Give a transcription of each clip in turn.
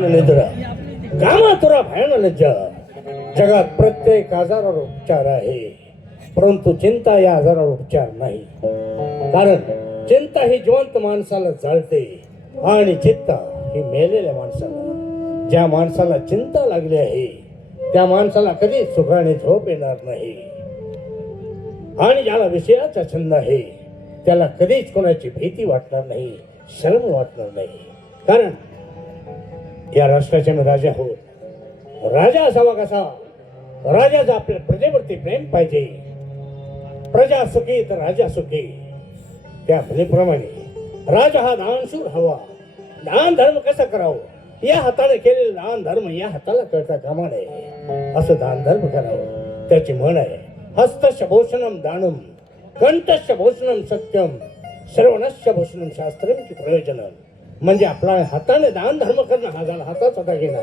निद्रा कामातुरा भयान लज्जा. जगात प्रत्येक आजारावर उपचार आहे, परंतु चिंता या आजारावर उपचार नाही. कारण चिंता ही जिवंत माणसाला जाळते आणि चिंता ही मेलेल्या माणसाला. ज्या माणसाला चिंता लागली आहे त्या माणसाला कधीच सुखाने झोप येणार नाही. आणि ज्याला विषयाचा छंद आहे त्याला कधीच कोणाची भीती वाटणार नाही, शरम वाटणार नाही. कारण या राष्ट्राचे मी राजा आहोत. राजा असावा कसा? राजाचा आपल्या प्रजेवरती प्रेम पाहिजे. प्रजा सुखी तर राजा सुखी. त्या म्हणीप्रमाणे राजा हा दानशूर हवा. दान धर्म कसं करावं? या हाताने केलेलं दान धर्म या हाताला कळता कामा नये. असं दान धर्म करावं. त्याची म्हण आहे, हस्तस्य भूषणम दानम, कंठस्य भूषणम सत्यम, श्रवणस्य भूषणम शास्त्रम की प्रयोजनम. म्हणजे आपल्या हाताने दान धर्म करणं हा झाला हाताचा दागिना.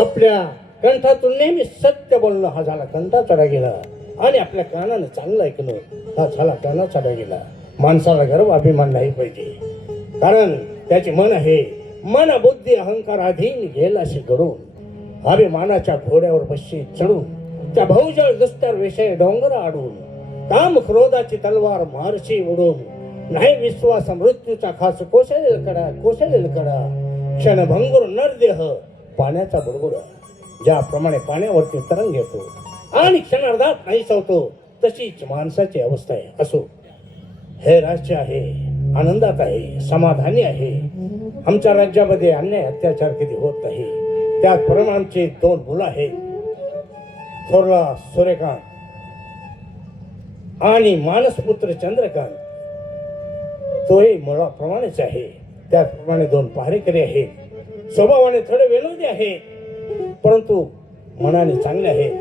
आपल्या कंठातून नेहमी सत्य बोलणं हा झाला कंठाचा दागिना. आणि आपल्या कानानं चांगलं ऐकणं हा झाला कानाचा दागिना. माणसाला गर्व अभिमान नाही पाहिजे. कारण त्याची मन आहे, मन बुद्धी अहंकार अधीन गेलाशी घडून, अभिमानाच्या घोड्यावर बशी चढून, त्या भौजळ दुस्तर विषय डोंगर आडून, काम क्रोधाची तलवार मारशी उडून, नाही विश्वास मृत्यूचा खास कोसळेल कडा क्षणभंगुर नरदेह पाण्याचा बुडबुडा. ज्याप्रमाणे पाण्यावरती तरंग येतो आणि क्षणार्धात नाही सवतो, तशीच माणसाची अवस्था आहे. असो, हे राज्य आहे, आनंदात आहे, समाधानी आहे. आमच्या राज्यामध्ये अन्याय अत्याचार कधी होत नाही. त्याचप्रमाणे आमचे 2 मुलं आहेत, थोरला सूर्यकांत आणि मानसपुत्र चंद्रकांत. तोही मुलाप्रमाणेच आहे. त्याचप्रमाणे 2 पहारेकरी आहेत. स्वभावाने थोडे विनोदी आहेत, परंतु मनाने चांगले आहेत,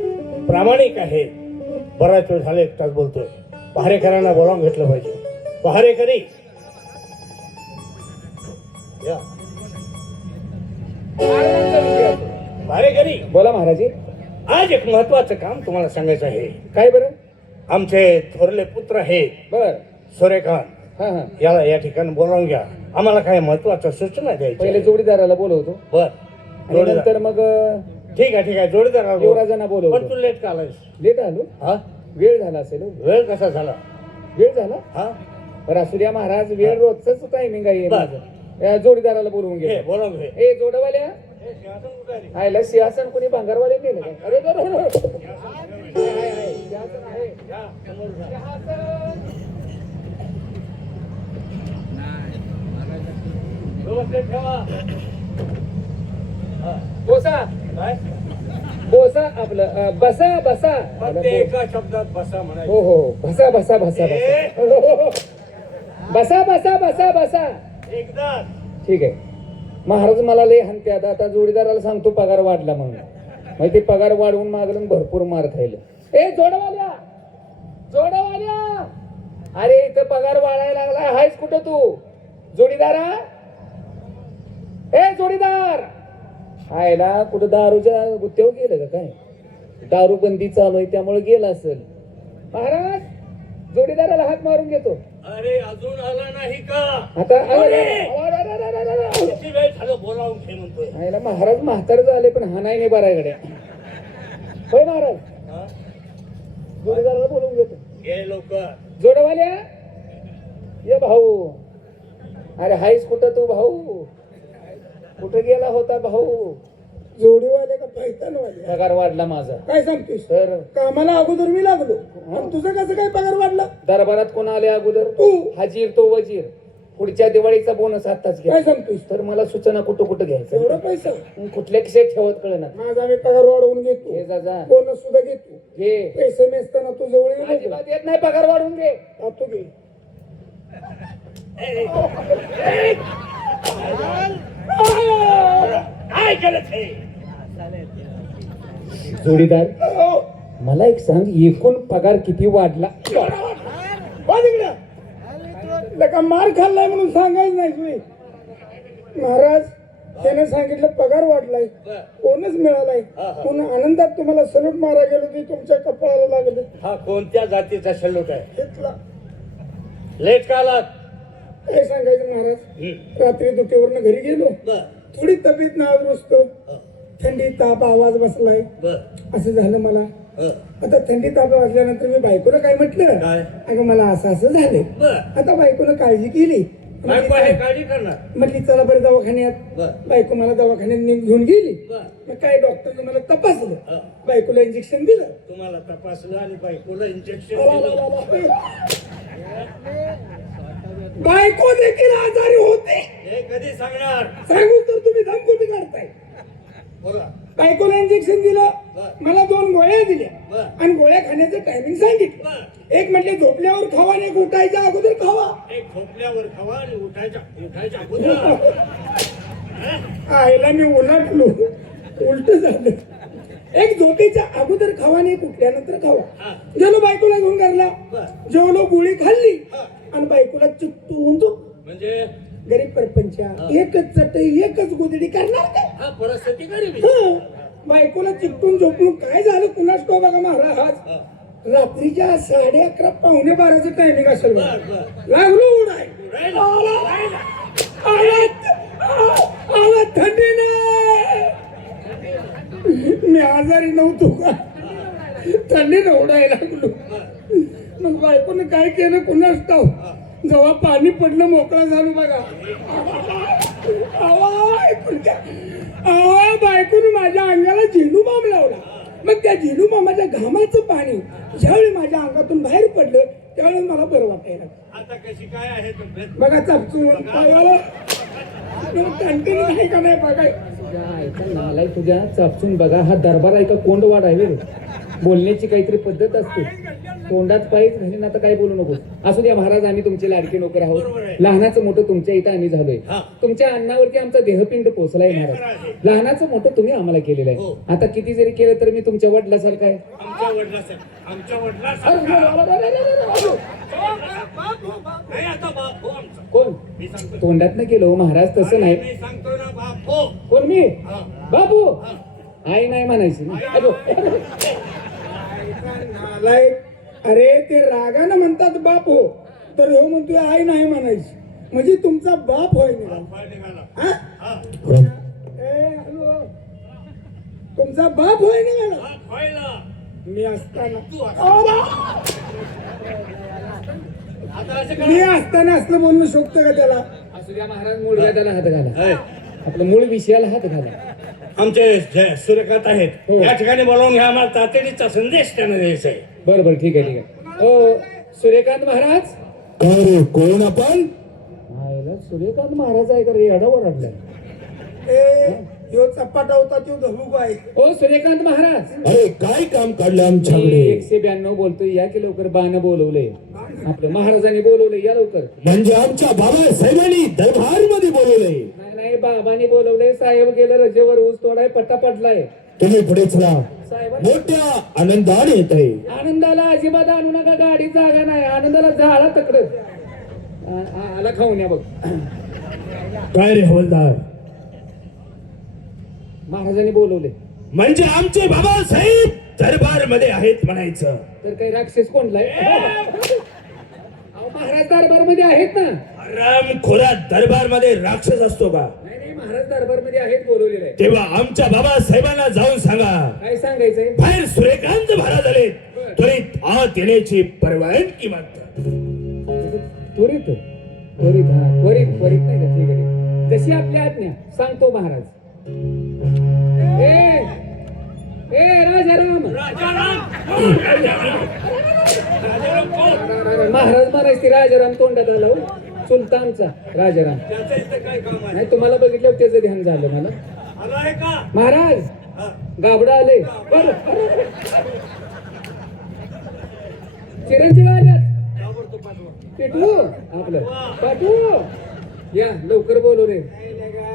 प्रामाणिक आहेत. बराच वेळ झाला एकटाच बोलतोय. पहारेकरांना बोलावून घेतलं पाहिजे. पहारेकरी या. पहारेकरी बोला महाराजी. आज एक महत्वाचं काम तुम्हाला सांगायचं आहे. काय बरं? आमचे थोरले पुत्र आहेत बर. सूर्यकांत, हा हा. याला या ठिकाणी बोलावून घ्या. आम्हाला काही महत्वाच्या सूचना द्यायच्या. पहिले जोडीदाराला बोलवतो बर. आणि नंतर मग ठीक आहे जोडीदार युवराजांना पण बोलवतो. तू लेट का आलास? लेट आलो. हा, वेळ झाला असेल हो. वेळ कसा झाला? वेळ झाला. हा, बरं असू द्या महाराज. वेळ रोजच टायमिंग आहे बर. माझं. या जोडीदाराला बोलवून घे घे. बोलावून घे. ए जोडवाल्या, आयला सिंहासन कोणी भांगारवाले नेलं काय? अरे बरोबर. सिंहासन आहे. व्यवस्थित ठेवा. बोसा काय? बोसा आपलं बसा बसा. फक्त एका शब्दात बसा म्हणायचं. हो हो बसा बसा बसा ए. बसा बसा बसा बसा. एकदा ठीक आहे महाराज. मला लय हानते आता जोडीदाराला सांगतो पगार वाढला म्हणून. मग ते पगार वाढवून मागून भरपूर मार खायला. ए जोडवाल्या, जोडवाल्या, अरे इथं पगार वाढायला लागला. हायच कुठं तू जोडीदारा? ए जोडीदार, हायला कुठं दारूच्या गुत्त्यावर गेलं का काय? दारू बंदी चालू आहे त्यामुळे गेला असेल. महाराज जोडीदाराला हात मारून घेतो. अरे अजून आला नाही का? आता किती वेळ झालं बोलावून घे म्हणतोय. आयला महाराज म्हातार झाले पण हा नाही बरायकडे. होय महाराज. हा? जोडीदाराला बोलवून घेतो. घे लवकर. जोडवाल्या ये भाऊ. अरे हायस कुठं तू भाऊ? कुठं गेला होता भाऊ? जोडीवाले का पैठणवाले? पगार वाढला माझा. काय सांगतोस? तर कामाला अगोदर मी लागलो आणि तुझं कसं काय पगार वाढला? दरबारात कोण आले अगोदर? तू. हाजीर तो वजीर. पुढच्या दिवाळीचा बोनस आताच घ्या. काय सांगतोस? तर मला सूचना कुठं कुठं घ्यायचं? एवढा पैसा कुठल्या खिशात ठेवत कळणार. माझा मी पगार वाढवून घेतो, हे जा जा. बोनस सुद्धा घेतो. घे. पैसे नसताना तू जवळ येऊ नको. अजिबात येत नाही. पगार वाढवून घे. तू घे. काय केलं ते? जोडीदार हो. मला एक सांग, एकूण पगार किती वाढला? हो तिकडं. लका मार खाल्लाय म्हणून सांगायच नाही तुम्ही. महाराज त्याने सांगितलं पगार वाढलाय, बोनस मिळालाय. पुन्हा आनंदात तुम्हाला सलूट मारा गेलो की तुमच्या कपाळाला लागले. हा कोणत्या जातीचा सल्यूट आहे? घेतला. लेट का आलात? काय सांगायचं महाराज, रात्री दुटीवरनं घरी गेलो. थोडी तब्येत नादुरुस्त, थंडी ताप आवाज बसलाय बर असं झालं मला. हं. आता थंडी ताप वाजल्यानंतर मी बायकोला काय म्हटलं, काय? अगं मला असं असं झालंय. बर आता बायकोनं काळजी केली, बायको आहे काळजी करणार. म्हटली चला बरं दवाखान्यात. बर बायको मला दवाखान्यात घेऊन गेली. बर मग काय डॉक्टरने मला तपासलं, हं. बायकोला इंजेक्शन दिलं. तुम्हाला तपासलं आणि बायकोला इंजेक्शन वा, वा, दिलं. वा, वा. बायको देखील आजारी होते हे कधी सांगणार? सांगून तर तुम्ही धमकुटी काढताय. बोला. बायकोला इंजेक्शन दिलं, बर. मला 2 गोळ्या दिल्या बर. आणि गोळ्या खाण्याचं टायमिंग सांगितलं. बर एक म्हटले झोपल्यावर खावा आणि एक उठायच्या अगोदर खावा. एक झोपल्यावर खावा आणि उठायच्या अगोदर. आईला मी उलटलो, उलट झालं. एक झोपेच्या अगोदर खावा आणि एक उठल्यानंतर खावा. हा. गेलो बायकोला घेऊन घरला, बर जेवलो, गोळी खाल्ली हा. आणि बायकोला चिकटून झोप. म्हणजे गरीब परपंचा, एकच चटई एकच गोदडी करणार काय? हा परिस्थिती गरीबी. हं. बायकोला चिकटून झोपून काय झालं कुणास ठाऊक बघा महाराज. हा. रात्रीच्या 11:30 पावणे 12चं टायमिंग असेल बघा. बर बर लागलो उडाय, राहिला. आला थंडीने. मी आजारी नव्हतो का, थंडीने उडायला लागलो. मग बायकोने काय केलं कुणास ठाऊक, जेव्हा पाणी पडलं मोकळा झालो बघा. बायकोने माझ्या अंगाला झेंडू बाम लावला. मग त्या झेंडू बामाच्या घामाचं पाणी ज्यावेळी माझ्या अंगातून बाहेर पडलं त्यावेळी मला बरं वाटायला लागलं. आता कशी काय आहे तब्येत? बघा चापसून कंटिन्यू आहे का नाही बघाय. तुझ्या आईचा नालाय, तुझ्या चापसून बघा. हा दरबार आहे का कोंडवाड आहे रे? बोलण्याची काहीतरी पद्धत असते. तोंडात पायच घालीन आता काय बोलू नको. असू द्या महाराज, आम्ही तुमचे लाडके नोकर आहोत. बरोबर आहे. लहानाचं मोठं तुमच्या इथं आम्ही झालोय. हा. तुमच्या अन्नावरती आमचा देहपिंड पोचलाय हे खरं महाराज. आहे. लहानाचं मोठं तुम्ही आम्हाला केलेलं हो. आहे. आता किती जरी केलं तर मी तुमच्या वडिलासाल काय. आमच्या वडिलासारखा. नाही आता बाप हो आमचा. कोण मी सांगतो. तोंडात न केलं हो महाराज, तसं नाही. मी सांगतो ना बाप हो. कोण मी हा. बाबू हा. आई नाही म्हणायची ना. अगो. नालायक. अरे ते रागानं म्हणतात बाप हो, तर हो म्हणतोय आई नाही म्हणायची, म्हणजे तुमचा बाप होय निघाला. बाप निघाला. हा? हा. हॅलो. तुमचा बाप होय निघाला. बाप व्हायला. मी असताना तू असं. आता असं मी करा. असताना असलं बोलणं शोभतं का त्याला? असू द्या महाराज, मूळ व्याधाला हात घाला. आहे. आपलं मूळ विषयाला हात घाला. आमचे जे सूर्यकांत आहेत हो. या ठिकाणी बोलावून घ्या. आम्हाला तातडीचा संदेश त्यांना द्यायचा आहे. बरं बरं, ठीक आहे ठीक आहे. हो सूर्यकांत महाराज. अरे कोण आपण? आईला सूर्यकांत महाराज आहे का रे? अडावर अडलाय. ह्यो चपाटा होता तो धबूक आहे. ओ सूर्यकांत महाराज, अरे काय काम काढलं मी आमच्याकडे? 192 बोलतोय. या की लवकर. बानं बोलवलंय आपलं, महाराजांनी बोलवलंय. या लवकर. म्हणजे आमच्या बाबासाहेबांनी दरबार मध्ये बोलवलंय. नाही नाही, बाबांनी बोलवलंय. साहेब गेलं रजेवर, ऊस तोडाय, पट्टा पडलाय. तुम्ही पुढे चला, साहेब मोठ्या आनंदाने येत आहे. आनंदाला अजिबात आणू नका, गाडी जागा नाही. आनंदाला झाला तकडं. आला खाऊन या बघ. काय रे हवलदार? महाराजांनी बोलवले म्हणजे आमचे बाबासाहेब दरबार मध्ये आहेत म्हणायचं. तर काही राक्षस कोणलाय? अहो, महाराज दरबार मध्ये आहेत ना. राम खोरा दरबार मध्ये राक्षस असतो का? नाही नाही, महाराज दरबार मध्ये आहेत, बोलवलेलं आहे. तेव्हा आमच्या बाबासाहेबांना जाऊन सांगा, काय सांगायचंय? बाहेर सूर्यकांत महाराज आले, त्वरित आत येण्याची परवानगी मागतात. त्वरित त्वरित हा त्वरित त्वरित नाही का? ठीक आहे. जशी आपली आज्ञा सांगतो महाराज. ए ए राजाराम. महाराज म्हणायची राजाराम तोंडात आला. सुलतानचा राजाराम. त्याचं इथं काय काम आहे? नाही, तुम्हाला बघितल्यावर त्याचं ध्यान झालं मला. आला आहे का? महाराज हा. गाबडा आले. चिरंजीव आल्यात. ताबडतोब पाठवा. पेटू आपलं पाठवू. या लवकर बोलवले,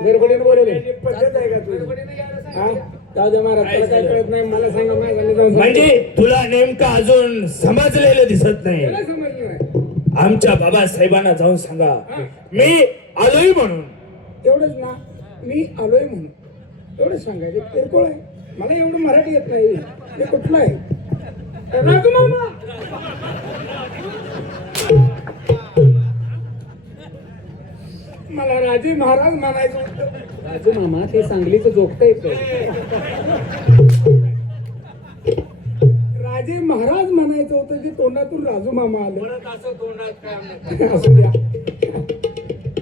गडबडीने बोलवले. पद्धत आहे का तुझी? गडबडीने यायला हा? सांगितलं. जाऊ दे महाराज, त्याला काय कळत नाही. मला सांगा, माझ्या जाऊन म्हणजे तुला नेमकं अजून समजलेलं दिसत नाही. मला समजलं नाही. आमच्या बाबासाहेबांना जाऊन सांगा, मी आलोय म्हणून. एवढंच ना, मी आलोय म्हणून एवढंच सांगायचं. किरकोळ आहे, मला एवढं मराठी येत नाही. हे कुठलं आहे? राजू मामा. मला राजे महाराज म्हणायचं होतं. राजू मामा ते सांगलीचं जोगता येत राजे महाराज म्हणायचं होतं ते तोंडातून राजू मामा आले परत असं तोंडात काय म्हणत? असू द्या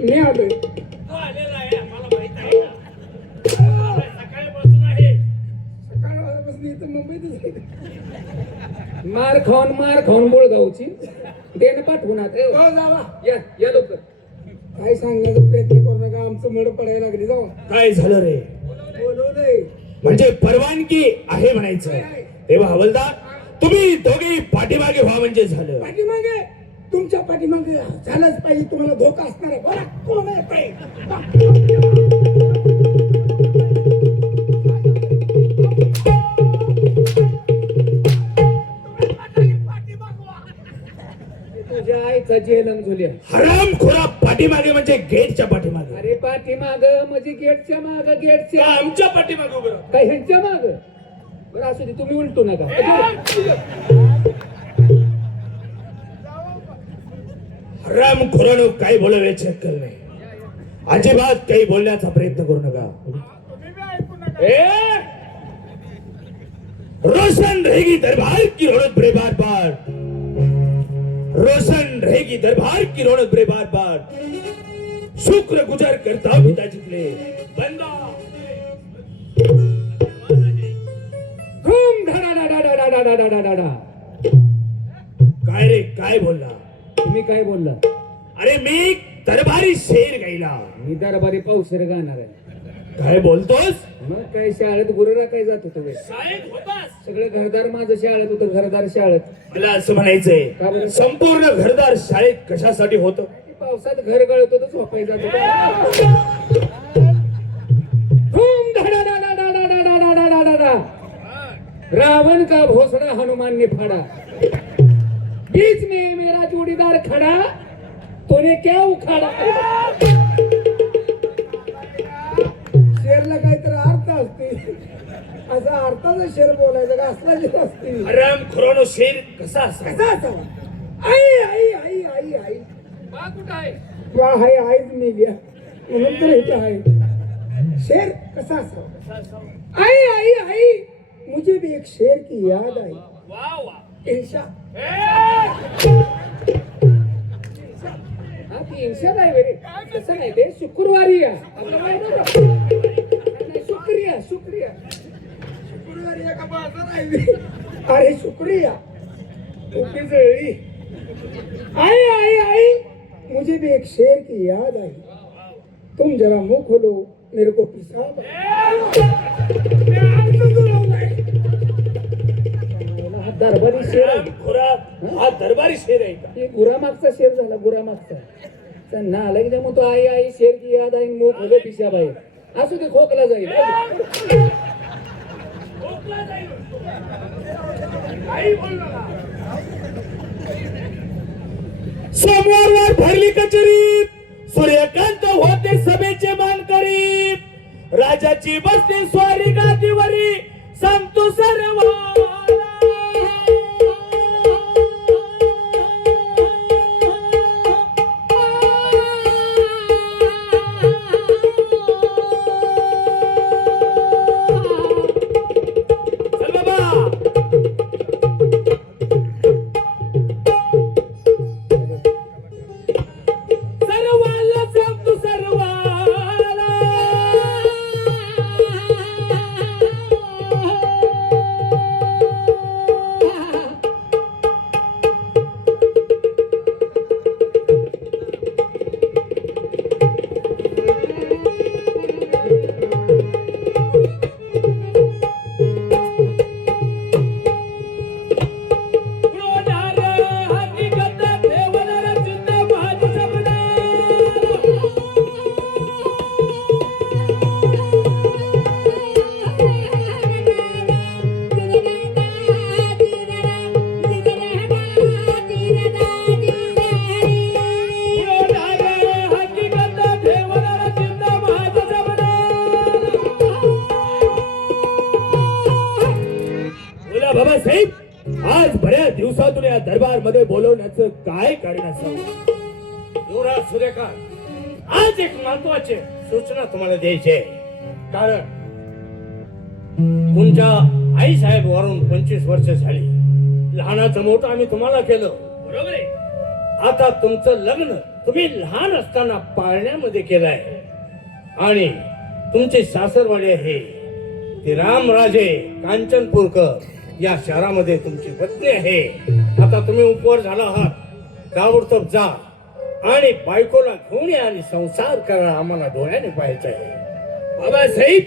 मी आलोय तो आलेला आहे मला माहित आहे ना. सकाळपासून आहे. सकाळपासून इथं मुंबईतच आहे. मार खाऊन बोळगावची देणं पाठवून आता हो, जावा. या लवकर. काय सांगण्याचा प्रयत्न करू नका आमचं मड पडायला लागली जावा काय झालं रे बोलवलंय म्हणजे परवानगी आहे म्हणायचं. तेव्हा हवलदार तुम्ही दोघे पाठीमागे व्हा म्हणजे झालं. पाठीमागे तुमच्या पाठीमागे झालंच पाहिजे तुम्हाला धोका असणार आहे बोला कोण आहे ते? तुझ्या आईचा जेलम झुल्या. हराम खोरा पाठीमागे म्हणजे गेटच्या पाठीमागे. अरे पाठीमाग म्हणजे गेटच्या माग का गेटच्या आमच्या पाठीमागे उभं राहा. काय ह्यांच्या माग. बरं असू दे तुम्ही उलटू नका. हराम खोरानो काही बोलायची अक्कल नाही. अजिबात काही बोलण्याचा प्रयत्न करू नका. रोशन रहेगी दरबार की रौनक बड़े बार बार. रोशन रहेगी दरबार की रौनक बड़े बार बार. शुक्र गुजर करता हूं पिताजी के लिए. बंदा धूम धडा डा डा डा डा डा डा डा डा. काय रे काय बोलला. तुम्ही काय बोलला. अरे मी दरबारी शेर गायला. मी दरबारी पावशेर गाणार आहे. काय बोलतोस. मग काय शाळेत गुरु राखाय जात होतो बे. शाळेत होतास. सगळे घरदार माझं शाळेत होतं घरदार शाळेत. मला असं म्हणायचंय का बरं? संपूर्ण घरदार शाळेत कशासाठी होतं. पावसात घर गळत होतं झोपाय जात होतं. धूम धडा डा डा डा डा डा डा डा डा डा डा. रावण का भोसड़ा हनुमान ने फाड़ा. बीच में मेरा जोड़ीदार खड़ा तूने क्या उखाड़ा. शेरला काहीतरी अर्थ असते असा अर्थाचा शेर बोलायचा का असला शेर असते हराम खोरानो शेर कसा असा. कसा असावा आई आई आई आई आई बा कुठं आहे. वा हाय आईच मी घ्या म्हणून तर इथं आहे शेर कसा असावा आई आई आई मुझे भी एक शेर की याद आई. वा वा. इंशा हा ती इन्शाद आहे बरे. तसं नाही ते शुक्रवारी आहे. आपलं माहिती आहे ना? नाही, शुक्रिया शुक्रिया. शुक्रवारी एका बाजार आहे अरे शुक्रिया उकी जळली आई आई आई मुझे भी एक शेर की याद आई. तुम जरा मुंह खोलो मेरे को पिसाब हा दरबारी शेर आहे. हराम खोरा हा दरबारी शेर आहे का. हे गुरामागचा शेर झाला गुरामागचा. ना आला की त्यामुळे तो आई आई शेर की याद आहे मुख खोलो पिशाब आहे. असू ते खोकला जाईल. सोमवारवर भरली कचेरी. सूर्यकांत होते सभेचे मानकरी. राजाची बसली स्वारी गादीवरी. सांगतो सर्व बाबासाहेब आज बऱ्याच दिवसातून या दरबार मध्ये बोलवण्याचं काय कारण असावं. युवराज सूर्यकांत आज एक महत्वाची सूचना तुम्हाला द्यायची आहे. कारण तुमच्या आई साहेब वरून 25 वर्ष झाली. लहानाचं मोठं आम्ही तुम्हाला केलं, बरोबर आहे. आता तुमचं लग्न तुम्ही लहान असताना पाळण्यामध्ये केलंय आणि तुमचे सासरवाडी आहे ते रामराजे कांचनपूरकर या शहरामध्ये तुमची पत्नी आहे. आता तुम्ही उपवर झाला आहात, ताबडतोब जा आणि बायकोला घेऊन या आणि संसार करा. आम्हाला डोळ्याने पाहायचं आहे. बाबासाहेब,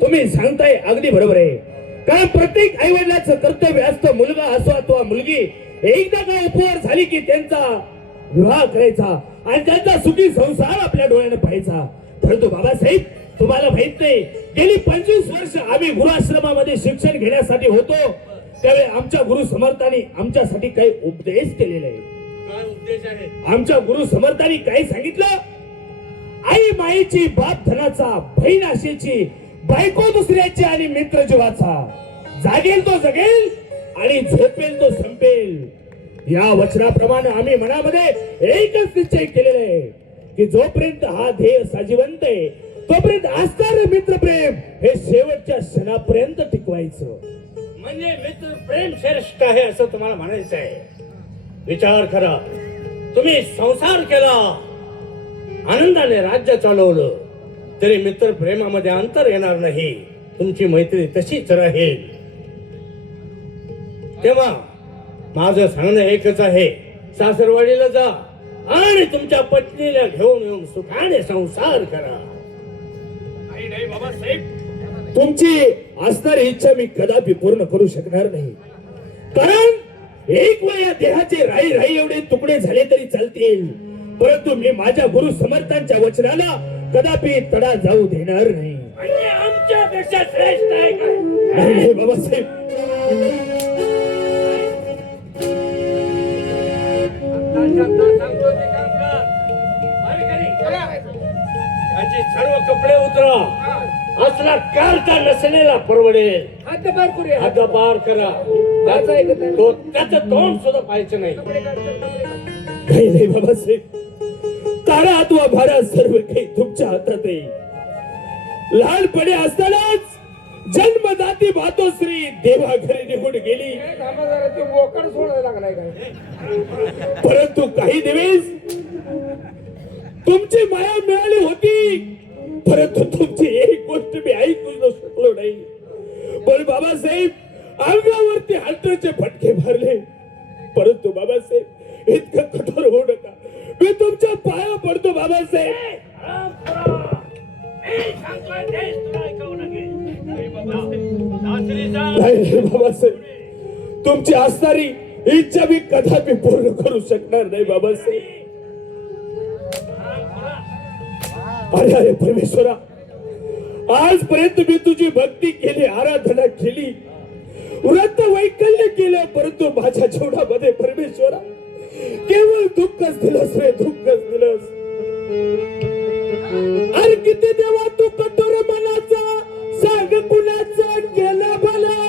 तुम्ही सांगताय अगदी बरोबर आहे. कारण प्रत्येक आई वडिलाचं कर्तव्य असतं, मुलगा असो अथवा मुलगी एकदा का उपवर झाली की त्यांचा विवाह करायचा आणि त्यांचा सुखी संसार आपल्या डोळ्याने पाहायचा. परंतु बाबासाहेब, तुम्हाला माहित नाही, गेली 25 वर्ष आम्ही गुरुआश्रमामध्ये शिक्षण घेण्यासाठी होतो, त्यावेळी आमच्या गुरु समर्थांनी आमच्यासाठी काही उपदेश केलेले आहे. काय उपदेश आहे? आमच्या गुरु समर्थांनी काय सांगितलं? आई मायेची, बाप धनाचा, बहीण आशेची, बायको दुसऱ्याची आणि मित्र जीवाचा. जागेल तो जगेल आणि झोपेल तो संपेल. या वचनाप्रमाणे आम्ही मनामध्ये एकच निश्चय केलेला आहे की जोपर्यंत हा ध्येय साजिवंत आहे तोपर्यंत असणारं मित्रप्रेम हे शेवटच्या क्षणापर्यंत टिकवायचं. म्हणजे मित्र प्रेम श्रेष्ठ आहे असं तुम्हाला म्हणायचं आहे. विचार करा, तुम्ही संसार केला, आनंदाने राज्य चालवलं, तरी मित्र प्रेमामध्ये अंतर येणार नाही. तुमची मैत्री तशीच राहील. तेव्हा माझं सांगणं एकच आहे, सासरवाडीला जा आणि तुमच्या पत्नीला घेऊन येऊन सुखाने संसार करा. नाही बाबासाहेब, तुमची असणारी इच्छा मी कदापि पूर्ण करू शकणार नाही. कारण एक वेळ या देहाचे राई राई एवढे तुकडे झाले तरी चालतील, परंतु मी माझ्या गुरु समर्थांच्या वचनाला कदापि तडा जाऊ देणार नाही. म्हणजे आमच्यापेक्षा श्रेष्ठ आहे काय? नाही बाबासाहेब, सांगतो ते काम कर. त्याचे सर्व कपडे उतरा, असला कारचा नसलेला परवडेल. हातभार करा. त्याचं तोंड सुद्धा पाहायचं नाही. काही नाही बाबासाहेब, तारा अथवा भारा सर्व काही तुमच्या हातात आहे. लहानपणी असतानाच जन्मदाती मातोश्री देवा घरी निघून गेली, बोकड सोडायला लागलाय काय? परंतु काही दिवस तुमची माया मिळाली होती, परंतु तुमची एक गोष्ट मी ऐकू शकलो नाही. पण बाबासाहेब, अंगावरती हलटरचे फटके मारले, परंतु बाबासाहेब इतकं कठोर होऊ नका. मी तुमच्या पाया पडतो बाबासाहेब. नाही बाबासाहेब, तुमची असणारी इच्छा मी कदापि पूर्ण करू शकणार नाही बाबासाहेब. अरे अरे परमेश्वरा, आजपर्यंत मी तुझी भक्ती केली, आराधना केली, व्रत वैकल्य केलं, परंतु माझ्या जीवनामध्ये परमेश्वरा केवळ दुःखच दिलंस रे, दुःखच दिलंस. अरे किती देवा तू कठोर मनाचा, सांग कुणाचं केलं भला.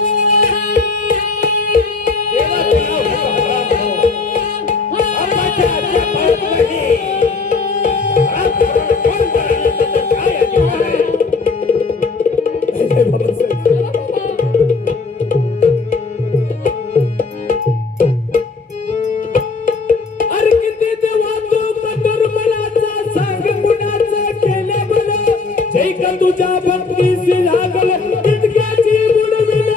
तुझ्या भक्तीशी लागल तितक्याची बुडविल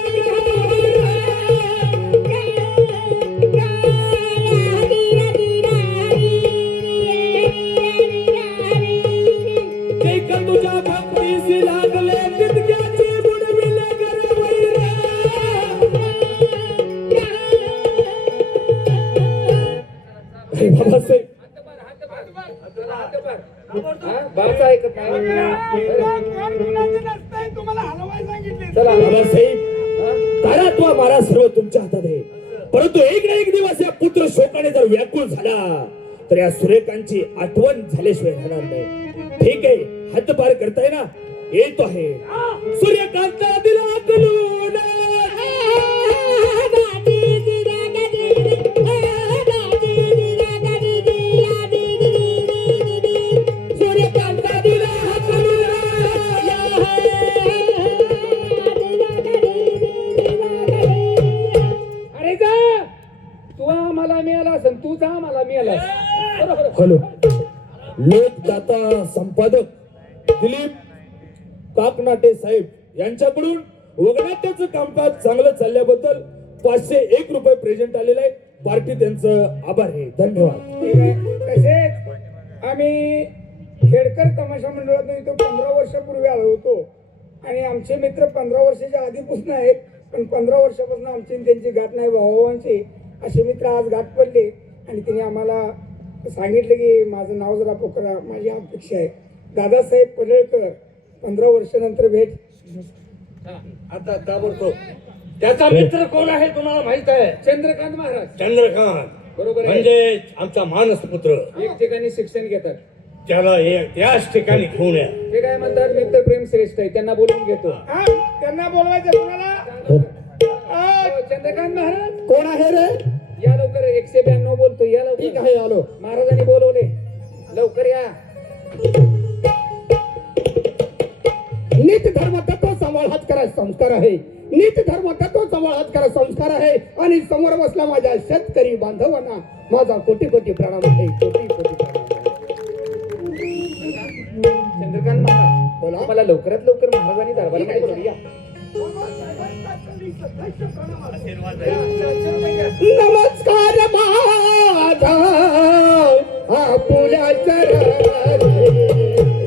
तुझ्या भक्तीशी लागले तितक्याची बुडविल बाबासाहेब, बाचा ऐकत नाही. चला बाबासाहेब, तारा तो मारा सर्व तुमच्या हातात आहे, परंतु एक ना एक दिवस या पुत्र शोकाने जर व्याकुळ झाला तर या सुरेखांची आठवण झाल्याशिवाय राहणार नाही. ठीक आहे, हातभार करताय ना, येतो आहे. सूर्यकांता दिला कलून, सूर्यकांता दिला कलून, हॅलो. लोकदाता संपादक दिलीप काकनाटे साहेब यांच्याकडून वगनाट्याचं कामकाज चांगलं चालल्याबद्दल 501 रुपये प्रेझेंट आलेलं आहे. पार्टी त्यांचं आभार आहे. धन्यवाद. ठीक आहे. तसेच आम्ही खेडकर तमाशा मंडळातून इथं 15 वर्षापूर्वी आलो होतो आणि आमचे मित्र 15 वर्षाच्या आधीपासून आहेत, पण 15 वर्षापासून आमची आणि त्यांची गाठ नाही, भावांची असे मित्र आज गाठ पडले आणि त्यांनी आम्हाला सांगितलं की माझं नाव जरा पोकरा, माझी अपेक्षा आहे. दादासाहेब पडळकर 15 वर्षानंतर भेट. आता ताबडतोब त्याचा मित्र कोण आहे तुम्हाला माहित आहे? चंद्रकांत महाराज. चंद्रकांत. बरोबर आहे. म्हणजे आमचा मानस पुत्र. एक ठिकाणी शिक्षण घेतात. त्याला त्याच ठिकाणी घेऊन या. ते काय म्हणतात, मित्र प्रेम श्रेष्ठ आहे, त्यांना बोलवून घेतो. हा, त्यांना बोलवायचं कोणाला? चंद्रकांत महाराज कोण आहे रे? या लवकर. 192 बोलतो, या लवकर. ठीक आहे, आलो. महाराजांनी बोलवले, लवकर या. नीत धर्म तत्व सांभाळात करा संस्कार आहे. नीत धर्म तत्व सांभाळात करा संस्कार आहे. आणि समोर बसला माझ्या शेतकरी बांधवांना माझा कोटी कोटी प्रणाम आहे. कोटी कोटी प्रणाम. चंद्रकांत महाराज बोला. मला लवकरात लवकर महाराजांनी दरबारामध्ये बोलवले. या. नमस्कार माझा आपुल्या चरणी.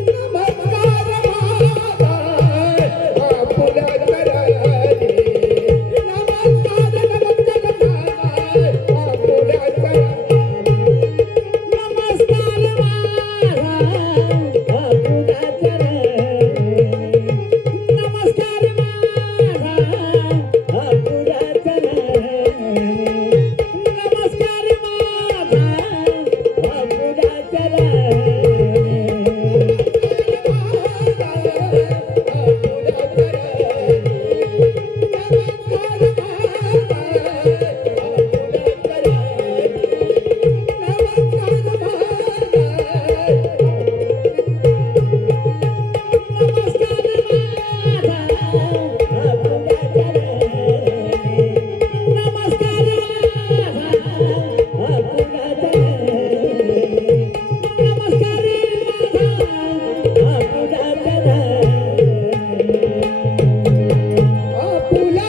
नमस्कार माझा आपुल्या चरणी. नमस्कार आपुल्या चरणी. नमस्कार माझा आपुल्या चरणी. नमस्कार माझा आपुल्या चरणी. नमस्कार माझा आपुल्या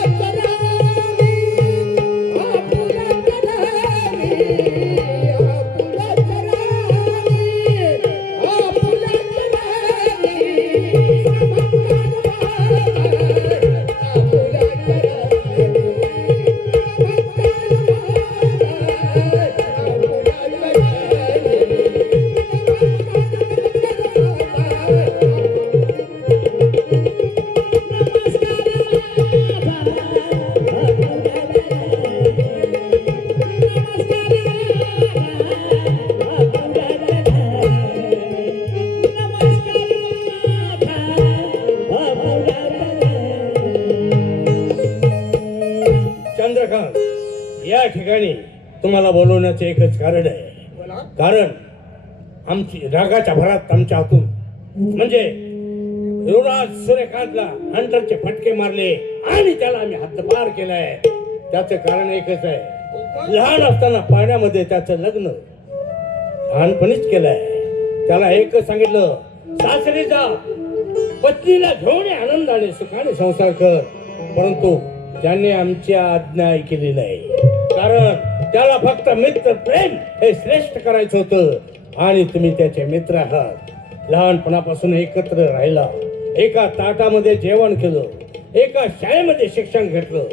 चंद्रकांत, या ठिकाणी तुम्हाला बोलवण्याचे एकच कारण आहे. कारण आमची रागाच्या भरात आमच्या हातून म्हणजे युवराज सूर्यकांतला हंटरचे फटके मारले आणि त्याला आम्ही हद्दपार केलाय. त्याचं कारण एकच आहे. लहान असताना पाण्यामध्ये त्याचं लग्न लहानपणीच केलंय. त्याला एकच सांगितलं, सासरी जा, पत्नीला घेऊन ये, आनंदाने सुखाने संसार कर. परंतु त्याने आमची आज्ञा ऐकली नाही. कारण त्याला फक्त मित्र प्रेम हे श्रेष्ठ करायचं होतं आणि तुम्ही त्याचे मित्र आहात. लहानपणापासून एकत्र राहिला, एका ताटामध्ये जेवण केलं, एका शाळेमध्ये शिक्षण घेतलं.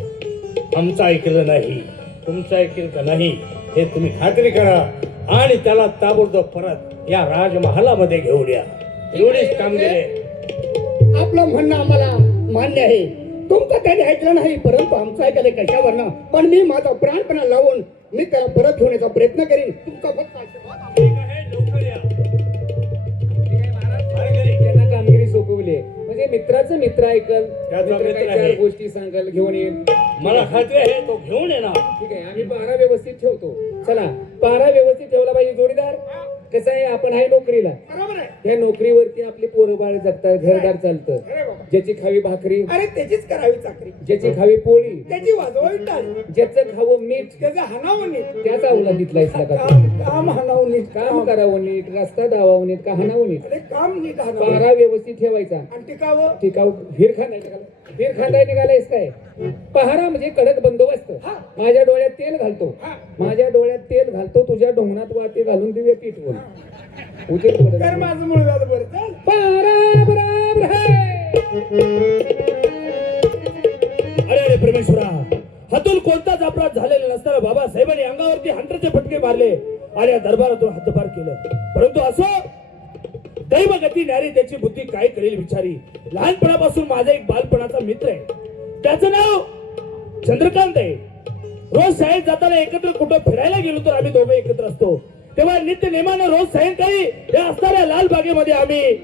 आमचं ऐकलं नाही, तुमचं ऐकलं का नाही हे तुम्ही खात्री करा आणि त्याला ताबडतोब परत या राजमहालामध्ये घेऊन या. एवढीच कामगिरी. आपलं म्हणणं आम्हाला मान्य आहे. तुमचं काही ऐकलं नाही, परंतु आमचं ऐकलं कशावरनं. पण मी माझा प्राणपणा लावून मी त्याला परत घेण्याचा प्रयत्न करीन. तुमचा फक्त आशीर्वाद. ठीक आहे, लवकर या. त्यांना कामगिरी सोपवली. म्हणजे मित्राचं मित्र ऐकल, त्याचा मित्र मित्र काही चार आहे. गोष्टी सांगाल, घेऊन येईल. मला खात्री आहे तो घेऊन येणार. ठीक आहे, आम्ही पारा व्यवस्थित ठेवतो. चला, पारा व्यवस्थित ठेवला पाहिजे. जोडीदार कसं आहे आपण आहे नोकरीला, बरोबर आहे. त्या नोकरीवरती आपली पोरं बाळ जगतात, घरदार चालतं. अरे बाबा. ज्याची खावी भाकरी, अरे त्याचीच करावी चाकरी, ज्याची खावी पोळी, त्याची वाजवावी टाळी, ज्याचं खावं मीठ, त्याचं हाणावं नीट, त्याचा अवलादीतला इसला का काम काम हाणावं नीट, काम करावं नीट, रस्ता धावावं नीट का हाणावं नीट, अरे काम नीट हाणावं पारा व्यवस्थित ठेवायचा. आणि टिकावं. टिकाऊ वीर खांदाय निघाला, वीर खांदाय निघालायस काय? पहारा म्हणजे कडक बंदोबस्त. हा. माझ्या डोळ्यात तेल घालतो, हा. माझ्या डोळ्यात तेल घालतो, तुझ्या ढोंगणात वाती घालून दिवे पिटवून उचित कर माझं मुळव्याध बरं चल. पारा बराबर है. अरे अरे परमेश्वरा, हातून कोणताच अपराध झालेला नसताना बाबासाहेबांनी अंगावरती हंटरचे फटके मारले आणि या दरबारातून हद्दपार केलं. परंतु असो, दैव गती न्यारी त्याची बुद्धी काय करेल बिचारी. लहानपणापासून माझा एक बालपणाचा मित्र आहे, त्याचं नाव चंद्रकांत आहे. रोज शाळेत जाताना एकत्र कुठं फिरायला गेलो तर आम्ही दोघे एकत्र असतो. तेव्हा नित्य नेमानं रोज सायंकाळी या असणाऱ्या लाल बागेमध्ये आम्ही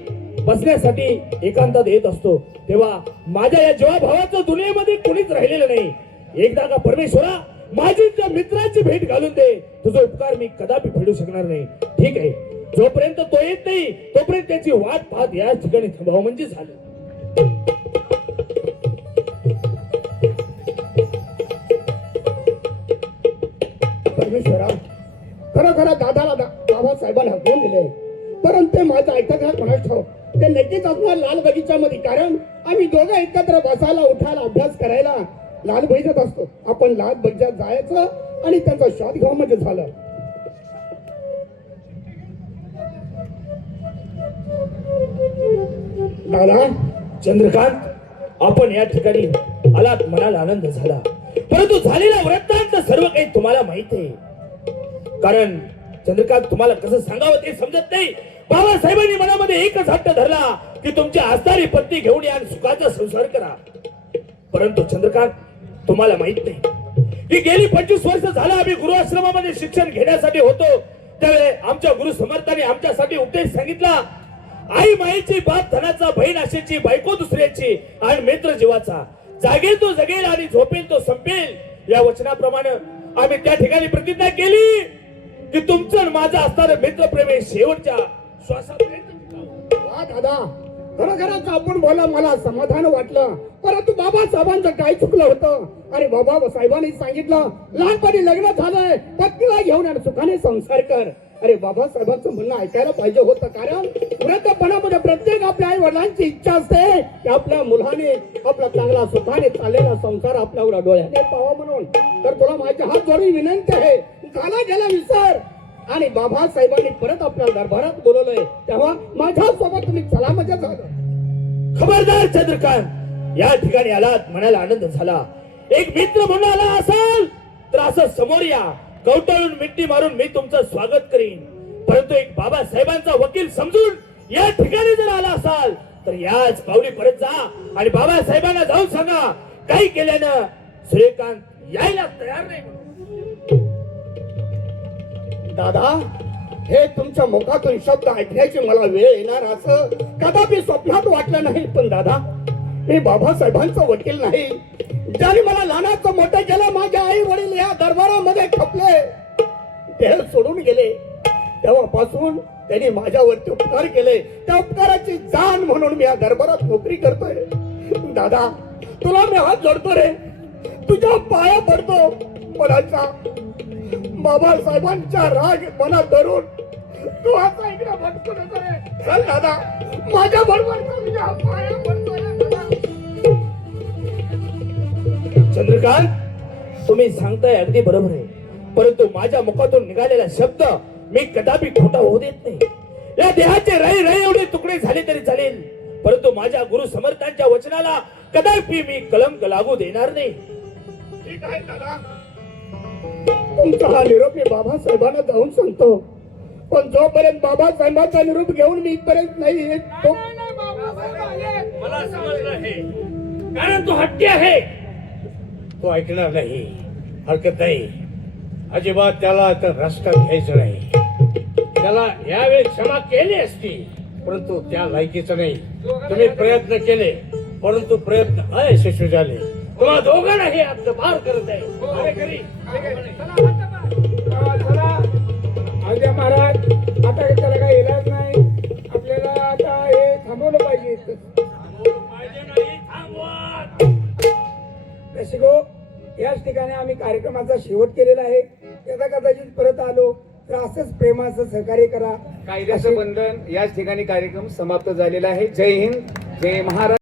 बसण्यासाठी एकांतात येत असतो. तेव्हा माझ्या या जीवाभावाचं दुनियेमध्ये कोणीच राहिलेलं नाही. एकदा का परमेश्वरा माझी त्या मित्राची भेट घालून दे, तुझा उपकार मी कदापि फेडू शकणार नाही. ठीक आहे, जोपर्यंत तो येत नाही तोपर्यंत त्याची वाट पाहत या ठिकाणी थांबावं म्हणजे झालं. परमेश्वरा, खरं खरं दादाला बाबासाहेबांना घेऊन दिले, परंतु ते माझं ऐकत नाही कोणाच ठाव. ते नक्कीच असणार लाल बगीच्यामध्ये, कारण आम्ही दोघं एकत्र बसायला उठायला अभ्यास करायला लाल बगीचात असतो. आपण लाल बगीचात जायचं आणि त्यांचा शोध घ्यावा म्हणजे झालं. दादा चंद्रकांत, आपण या ठिकाणी आलात, मनाला आनंद झाला. परंतु झालेला वृत्तांत सर्व काही तुम्हाला माहित आहे. कारण चंद्रकांत, तुम्हाला कसं सांगावं ते समजत नाही. बाबासाहेबांनी मनामध्ये एकच हट्ट धरला की तुमची आस्तारी पत्नी घेऊन या आणि सुखाचा संसार करा. परंतु चंद्रकांत, तुम्हाला माहित नाही की गेली 25 वर्ष झालं आम्ही गुरुआश्रमामध्ये शिक्षण घेण्यासाठी होतो. त्यावेळी आमच्या गुरु समर्थांनी आमच्यासाठी उपदेश सांगितला, आई मायेची, बाप धनाचा, बहीण आशेची, बायको दुसऱ्याची आणि मित्र जीवाचा. जागेल तो जगेल आणि झोपेल तो संपेल, या वचनाप्रमाणे आम्ही त्या ठिकाणी प्रतिज्ञा केली की तुमचं आणि माझं असणारं मित्रप्रेम हे शेवटच्या श्वासापर्यंत. वा दादा, खरं खरंच आपण बोला, मला समाधान वाटलं. परंतु बाबासाहेबांचं काय चुकलं होतं? अरे बाबासाहेबांनी सांगितलं लहानपणी लग्न झालंय, पत्नीला घेऊन आणि सुखाने संसार कर. अरे बाबासाहेबांचं म्हणणं ऐकायला पाहिजे होतं, कारण वृद्धपणामध्ये प्रत्येक आपल्या आई वडिलांची इच्छा असते की आपल्या मुलाने आपला चांगला सुखाने चाललेला संसार आपल्या डोळ्याने पाहावा म्हणून. तर तुला माझ्या हात जोडून विनंती आहे, झाला गेला विसर. आणि बाबासाहेबांनी परत आपल्या दरबारात बोलवलंय, तेव्हा माझ्या सोबत तुम्ही चला मजा झालं. खबरदार चंद्रकांत, या ठिकाणी आलात, मनाला आनंद झाला. एक मित्र म्हणून आला असाल तर असं समोर या, कवटाळून मिठी मारून मी तुमचं स्वागत करीन. परंतु एक बाबासाहेबांचा वकील समजून या ठिकाणी जर आला असाल तर याच पावली परत जा आणि बाबासाहेबांना जाऊन सांगा काही केल्यानं सूर्यकांत यायला तयार नाही म्हणून. दादा, हे तुमच्या मुखातून शब्द ऐकण्याची मला वेळ येणार असं कदापि स्वप्नात वाटलं नाही. पण दादा, मी बाबासाहेबांचा वकील नाही. ज्याने मला लहानाचं मोठं केलं, माझे आई वडील या दरबारामध्ये खपले, ते सोडून गेले. तेव्हापासून त्यांनी माझ्यावरती उपकार केले. त्या उपकाराची जाण म्हणून मी या दरबारात नोकरी करतोय. दादा, तुला मी हात जोडतो रे, तुझ्या पाया पडतो. मनाचा बाबासाहेबांच्या राग मनात धरून तू असा इकडे भटकू नको रे. चल दादा, माझ्या बरोबर तुझ्या पाया पडतो रे दादा. चंद्रकांत, तुम्ही सांगताय अगदी बरोबर आहे, परंतु माझ्या मुखातून निघालेला शब्द मी कदापि खोटा होऊ देत नाही. या देहाचे रही रही एवढे तुकडे झाले तरी चालेल, परंतु माझ्या गुरु समर्थांच्या वचनाला कदापि मी कलंक लागू देणार नाही. ठीक आहे दादा, तुमचा हा निरोप मी बाबासाहेबांना जाऊन सांगतो. पण जोपर्यंत बाबासाहेबांचा निरोप घेऊन मी इथपर्यंत नाही येत, मला समजलं आहे, कारण तो हट्टी आहे. तो ऐकणार नाही. हरकत नाही, अजिबात त्याला तर रस्ता घ्यायचं नाही. त्याला यावेळी क्षमा केली असती, परंतु त्या लायकीचं नाही. तुम्ही प्रयत्न केले, परंतु प्रयत्न अयशस्वी झाले. तुम्हाला दोघांनाही आता पार करत आहे. अरे घरी. चला महाराज, आता रसिको, याच ठिकाणी आम्ही कार्यक्रमाचा शेवट केलेला आहे. यदा कदाचित परत आलो तर असंच प्रेमाचं सहकार्य करा. कायद्याचं बंधन याच ठिकाणी कार्यक्रम समाप्त झालेला आहे. जय हिंद, जय महाराष्ट्र.